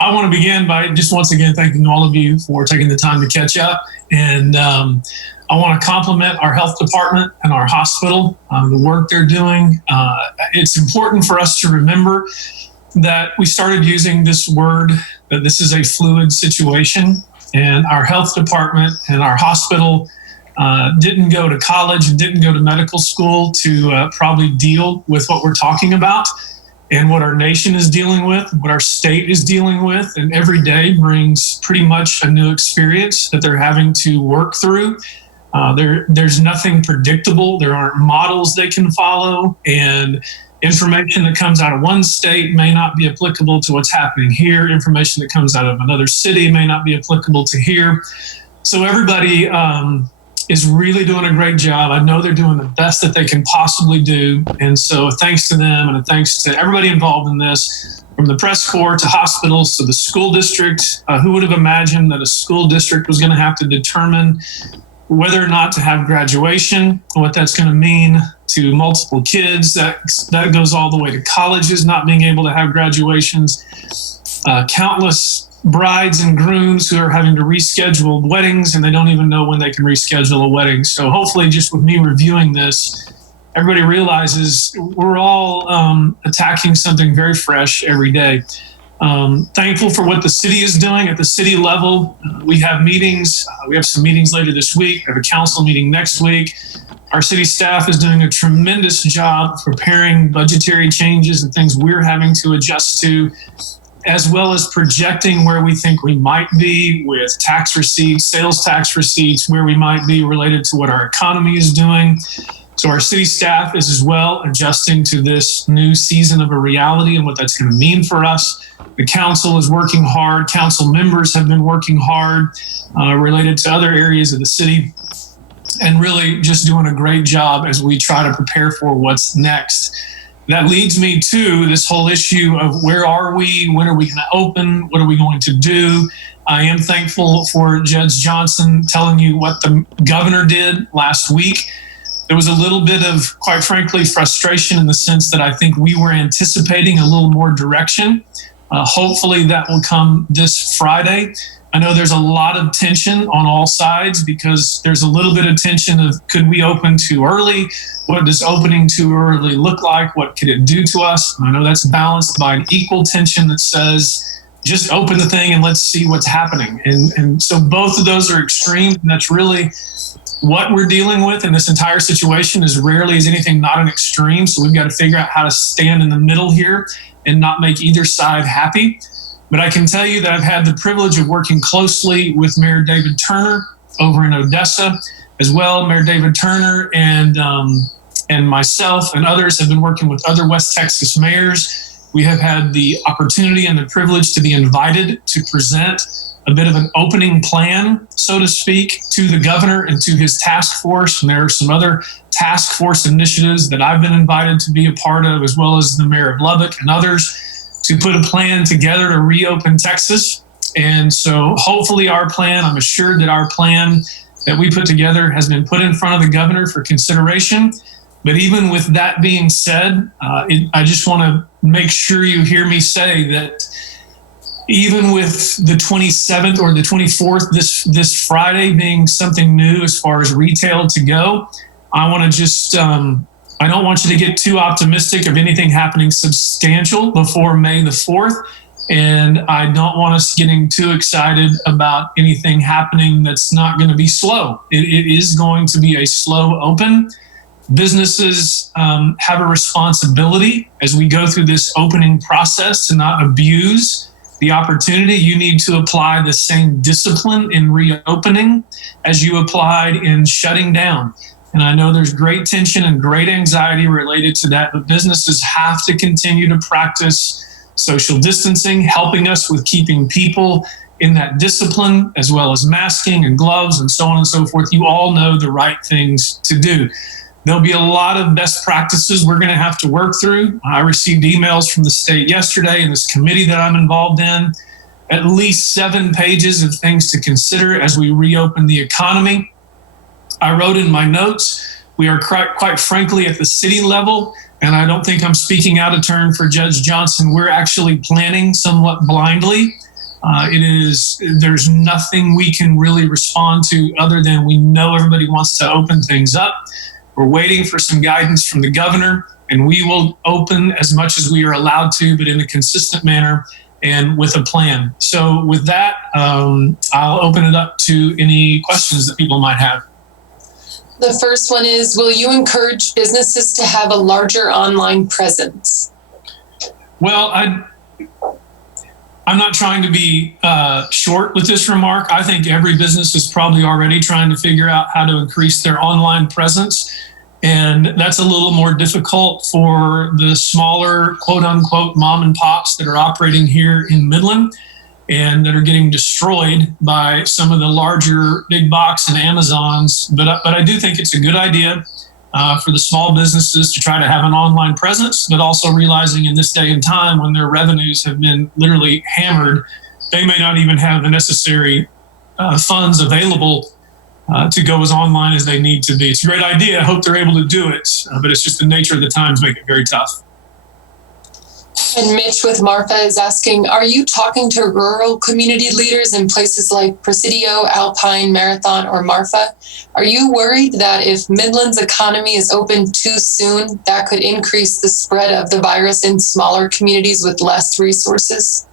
I want to begin by just once again thanking all of you for taking the time to catch up. And I want to compliment our health department and our hospital, the work they're doing. It's important for us to remember that we started using this word, that this is a fluid situation, and our health department and our hospital didn't go to college and didn't go to medical school to probably deal with what we're talking about and what our nation is dealing with, what our state is dealing with. And every day brings pretty much a new experience that they're having to work through. There's nothing predictable. There aren't models they can follow. And information that comes out of one state may not be applicable to what's happening here. Information that comes out of another city may not be applicable to here. So everybody is really doing a great job. I know they're doing the best that they can possibly do. And so thanks to them and thanks to everybody involved in this, from the press corps to hospitals to the school district. Who would have imagined that a school district was going to have to determine whether or not to have graduation, what that's going to mean to multiple kids. That goes all the way to colleges not being able to have graduations. Countless brides and grooms who are having to reschedule weddings and they don't even know when they can reschedule a wedding. So hopefully just with me reviewing this, everybody realizes we're all attacking something very fresh every day. Thankful for what the city is doing at the city level. We have meetings. We have some meetings later this week. We have a council meeting next week. Our city staff is doing a tremendous job preparing budgetary changes and things we're having to adjust to, as well as projecting where we think we might be with tax receipts, sales tax receipts, where we might be related to what our economy is doing. So our city staff is as well adjusting to this new season of a reality and what that's going to mean for us. The council is working hard. Council members have been working hard related to other areas of the city, and really just doing a great job as we try to prepare for what's next. That leads me to this whole issue of where are we? When are we going to open? What are we going to do? I am thankful for Judge Johnson telling you what the governor did last week. There was a little bit of, quite frankly, frustration in the sense that I think we were anticipating a little more direction. Hopefully that will come this Friday. I know there's a lot of tension on all sides because there's a little bit of tension of could we open too early? What does opening too early look like? What could it do to us? I know that's balanced by an equal tension that says just open the thing and let's see what's happening. And so both of those are extremes, and that's really what we're dealing with in this entire situation. Is rarely is anything not an extreme. So we've got to figure out how to stand in the middle here and not make either side happy. But I can tell you that I've had the privilege of working closely with Mayor David Turner over in Odessa as well. Mayor David Turner and myself and others have been working with other West Texas mayors. We have had the opportunity and the privilege to be invited to present a bit of an opening plan, so to speak, to the governor and to his task force. And there are some other task force initiatives that I've been invited to be a part of, as well as the mayor of Lubbock and others, to put a plan together to reopen Texas. And so hopefully our plan, I'm assured that our plan that we put together has been put in front of the governor for consideration. But even with that being said, I just want to make sure you hear me say that even with the 27th or the 24th, this Friday being something new as far as retail to go, I want to just, I don't want you to get too optimistic of anything happening substantial before May the 4th. And I don't want us getting too excited about anything happening that's not going to be slow. It is going to be a slow open. Businesses have a responsibility as we go through this opening process to not abuse the opportunity. You need to apply the same discipline in reopening as you applied in shutting down. And I know there's great tension and great anxiety related to that, but businesses have to continue to practice social distancing, helping us with keeping people in that discipline, as well as masking and gloves and so on and so forth. You all know the right things to do. There'll be a lot of best practices we're going to have to work through. I received emails from the state yesterday in this committee that I'm involved in, at least 7 pages of things to consider as we reopen the economy. I wrote in my notes, we are quite frankly at the city level and I don't think I'm speaking out of turn for Judge Johnson, we're actually planning somewhat blindly. There's nothing we can really respond to other than we know everybody wants to open things up. We're waiting for some guidance from the governor, and we will open as much as we are allowed to, but in a consistent manner and with a plan. So with that, I'll open it up to any questions that people might have. The first one is, will you encourage businesses to have a larger online presence? Well, I'm not trying to be short with this remark. I think every business is probably already trying to figure out how to increase their online presence. And that's a little more difficult for the smaller, quote unquote, mom and pops that are operating here in Midland and that are getting destroyed by some of the larger big box and Amazons. But I do think it's a good idea for the small businesses to try to have an online presence, but also realizing in this day and time when their revenues have been literally hammered, they may not even have the necessary funds available to go as online as they need to be. It's a great idea. I hope they're able to do it, but it's just the nature of the times make it very tough. And Mitch with Marfa is asking, are you talking to rural community leaders in places like Presidio, Alpine, Marathon, or Marfa? Are you worried that if Midland's economy is open too soon, that could increase the spread of the virus in smaller communities with less resources?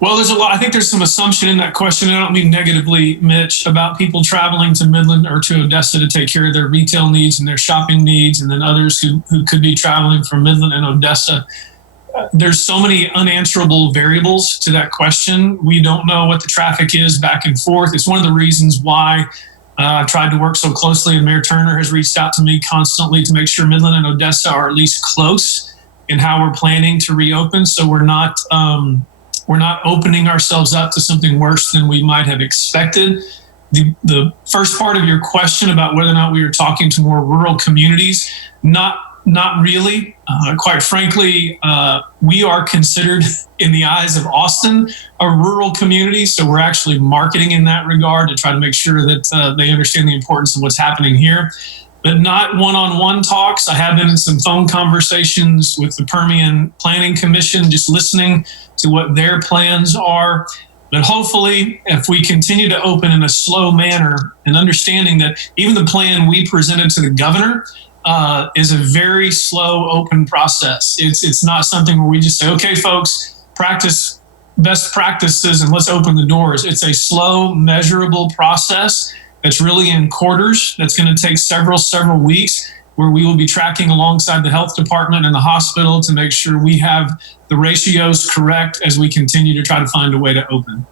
Well, I think there's some assumption in that question. I don't mean negatively, Mitch, about people traveling to Midland or to Odessa to take care of their retail needs and their shopping needs, and then others who could be traveling from Midland and Odessa. There's so many unanswerable variables to that question. We don't know what the traffic is back and forth. It's one of the reasons why I've tried to work so closely, and Mayor Turner has reached out to me constantly to make sure Midland and Odessa are at least close in how we're planning to reopen, so we're not opening ourselves up to something worse than we might have expected. The first part of your question about whether or not we were talking to more rural communities, not really. Quite frankly, we are considered, in the eyes of Austin, a rural community. So we're actually marketing in that regard to try to make sure that they understand the importance of what's happening here. But not one-on-one talks. I have been in some phone conversations with the Permian Planning Commission, just listening to what their plans are. But hopefully, if we continue to open in a slow manner and understanding that even the plan we presented to the governor is a very slow, open process. It's not something where we just say, okay, folks, practice best practices and let's open the doors. It's a slow, measurable process that's really in quarters. That's going to take several weeks, where we will be tracking alongside the health department and the hospital to make sure we have the ratios correct as we continue to try to find a way to open.